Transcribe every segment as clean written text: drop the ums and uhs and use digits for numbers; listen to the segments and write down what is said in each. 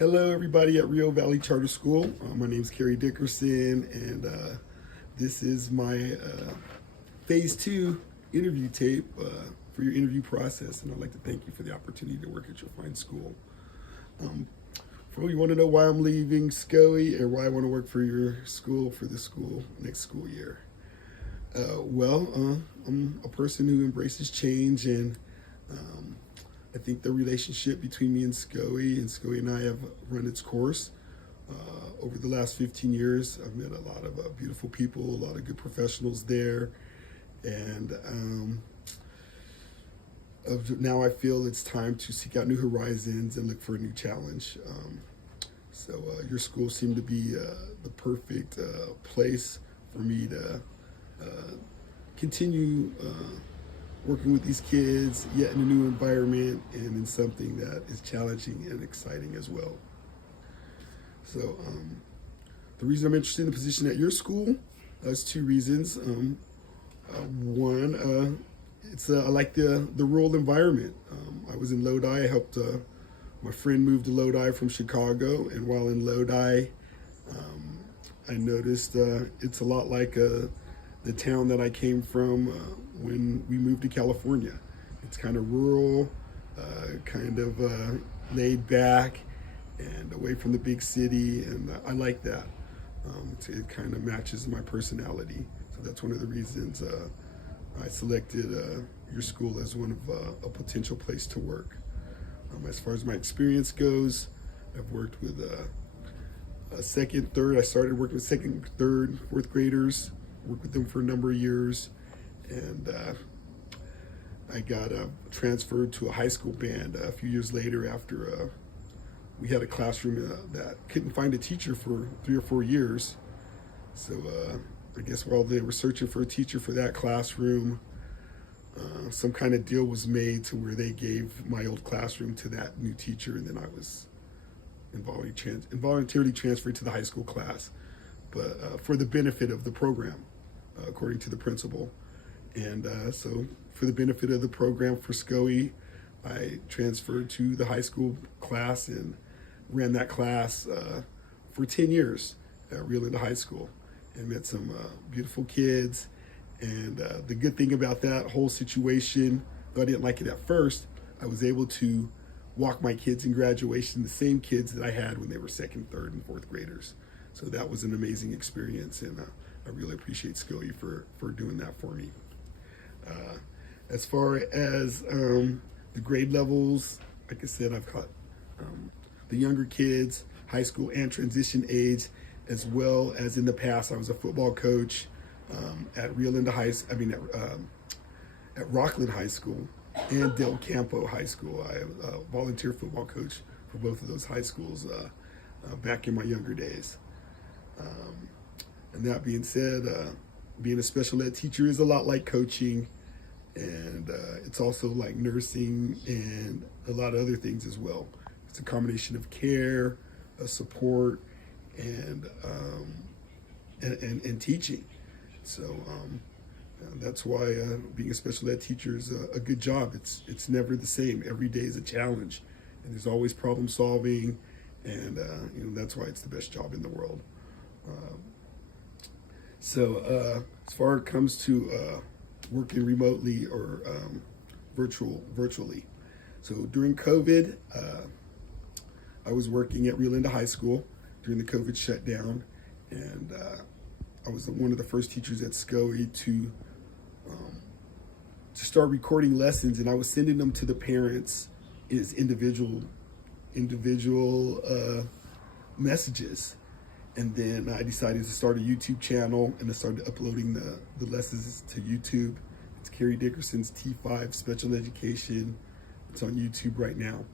Hello, everybody at Rio Valley Charter School. My name is Kerry Dickerson, and this is my phase 2 interview tape for your interview process. And I'd like to thank you for the opportunity to work at your fine school. For you want to know why I'm leaving SCOE or why I want to work for your school for the school next school year. I'm a person who embraces change, and I think the relationship between me and SCOE and I have run its course. Over the last 15 years, I've met a lot of beautiful people, a lot of good professionals there, and now I feel it's time to seek out new horizons and look for a new challenge. So your school seemed to be the perfect place for me to continue working with these kids, yet in a new environment and in something that is challenging and exciting as well. So the reason I'm interested in the position at your school is two reasons. One, I like the rural environment. I was in Lodi. I helped my friend move to Lodi from Chicago, and while in Lodi, I noticed it's a lot like the town that I came from when we moved to California. It's kind of rural, laid back, and away from the big city, and I like that. It kind of matches my personality. So that's one of the reasons I selected your school as one of a potential place to work. As far as my experience goes, I've worked with second, third. I started working with second, third, fourth graders. Worked with them for a number of years, and I got transferred to a high school band a few years later after we had a classroom that couldn't find a teacher for 3 or 4 years. So I guess while they were searching for a teacher for that classroom, some kind of deal was made to where they gave my old classroom to that new teacher, and then I was involuntarily transferred to the high school class, but for the benefit of the program, according to the principal. And so for the benefit of the program for SCOE, I transferred to the high school class and ran that class for 10 years at Rio Linda High School, and met some beautiful kids. And the good thing about that whole situation, though I didn't like it at first, I was able to walk my kids in graduation, the same kids that I had when they were second, third, and fourth graders. So that was an amazing experience, and I really appreciate SCOE for doing that for me. As far as the grade levels, like I said, I've got the younger kids, high school and transition age, as well as in the past I was a football coach at Rio Linda at Rockland High School and Del Campo High School. I am a volunteer football coach for both of those high schools back in my younger days. And that being said, being a special ed teacher is a lot like coaching, and it's also like nursing and a lot of other things as well. It's a combination of care, support, and teaching. So that's why being a special ed teacher is a good job. It's never the same. Every day is a challenge, and there's always problem solving, and that's why it's the best job in the world. So as far as it comes to working remotely or virtually. So during COVID, I was working at Rio Linda High School during the COVID shutdown, and I was one of the first teachers at SCOE to start recording lessons, and I was sending them to the parents as individual messages. And then I decided to start a YouTube channel, and I started uploading the lessons to YouTube. It's Kerry Dickerson's T5 Special Education. It's on YouTube right now.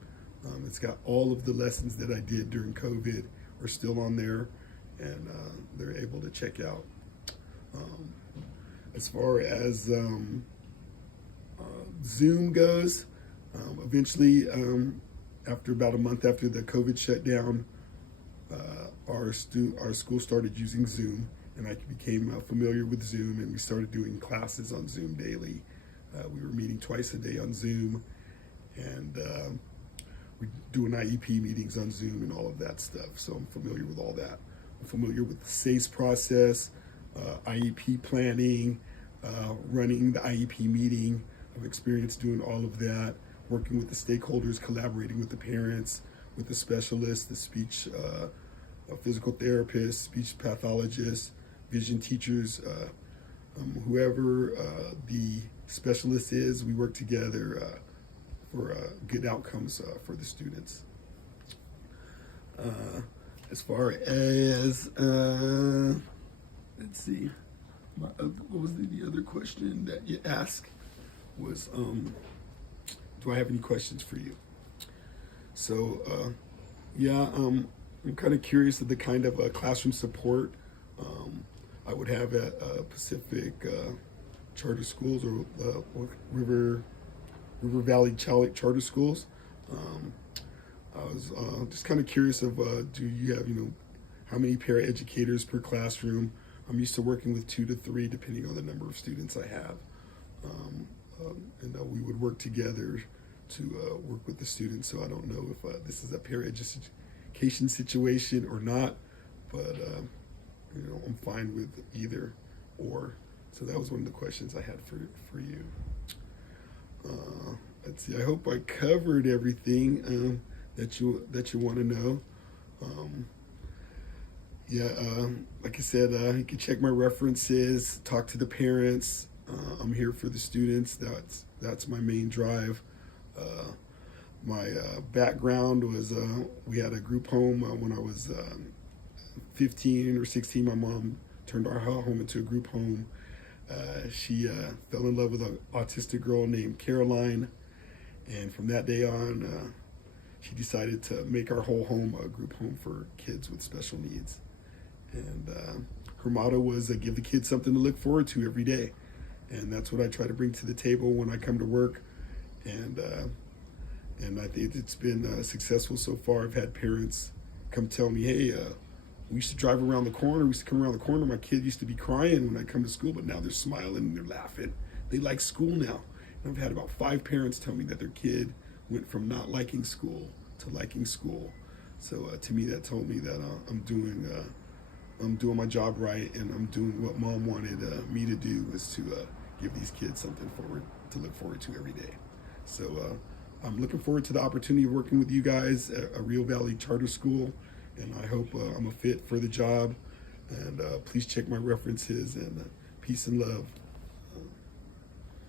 It's got all of the lessons that I did during COVID are still on there, and they're able to check out. As far as Zoom goes, eventually, after about a month after the COVID shutdown, our school started using Zoom, and I became familiar with Zoom, and we started doing classes on Zoom daily. We were meeting twice a day on Zoom, and we're doing IEP meetings on Zoom and all of that stuff. So I'm familiar with all that. I'm familiar with the SACE process, IEP planning, running the IEP meeting. I've experienced doing all of that, working with the stakeholders, collaborating with the parents, with the specialists, the speech, physical therapists, speech pathologists, vision teachers, whoever the specialist is, we work together for good outcomes for the students. As far as, let's see, what was the other question that you asked was, do I have any questions for you? So, yeah, I'm kind of curious of the kind of classroom support I would have at Pacific Charter Schools or River Valley Charter Schools. I was just kind of curious of, do you have, how many paraeducators per classroom? I'm used to working with 2 to 3, depending on the number of students I have. And we would work together to work with the students. So I don't know if this is a paraeducation situation or not, but I'm fine with either or. So that was one of the questions I had for you. Let's see. I hope I covered everything that you want to know. Like I said, you can check my references, talk to the parents. I'm here for the students. That's my main drive. My background was we had a group home when I was 15 or 16. My mom turned our home into a group home. She fell in love with an autistic girl named Caroline, and from that day on, she decided to make our whole home a group home for kids with special needs. And her motto was give the kids something to look forward to every day. And that's what I try to bring to the table when I come to work. And I think it's been successful so far. I've had parents come tell me, hey, we used to drive around the corner. We used to come around the corner. My kid used to be crying when I come to school, but now they're smiling and they're laughing. They like school now. And I've had about 5 parents tell me that their kid went from not liking school to liking school. So to me, that told me that I'm doing my job right, and I'm doing what Mom wanted me to do, was to give these kids something to look forward to every day. So I'm looking forward to the opportunity of working with you guys at a Rio Valley Charter School, and I hope I'm a fit for the job. And please check my references, and peace and love.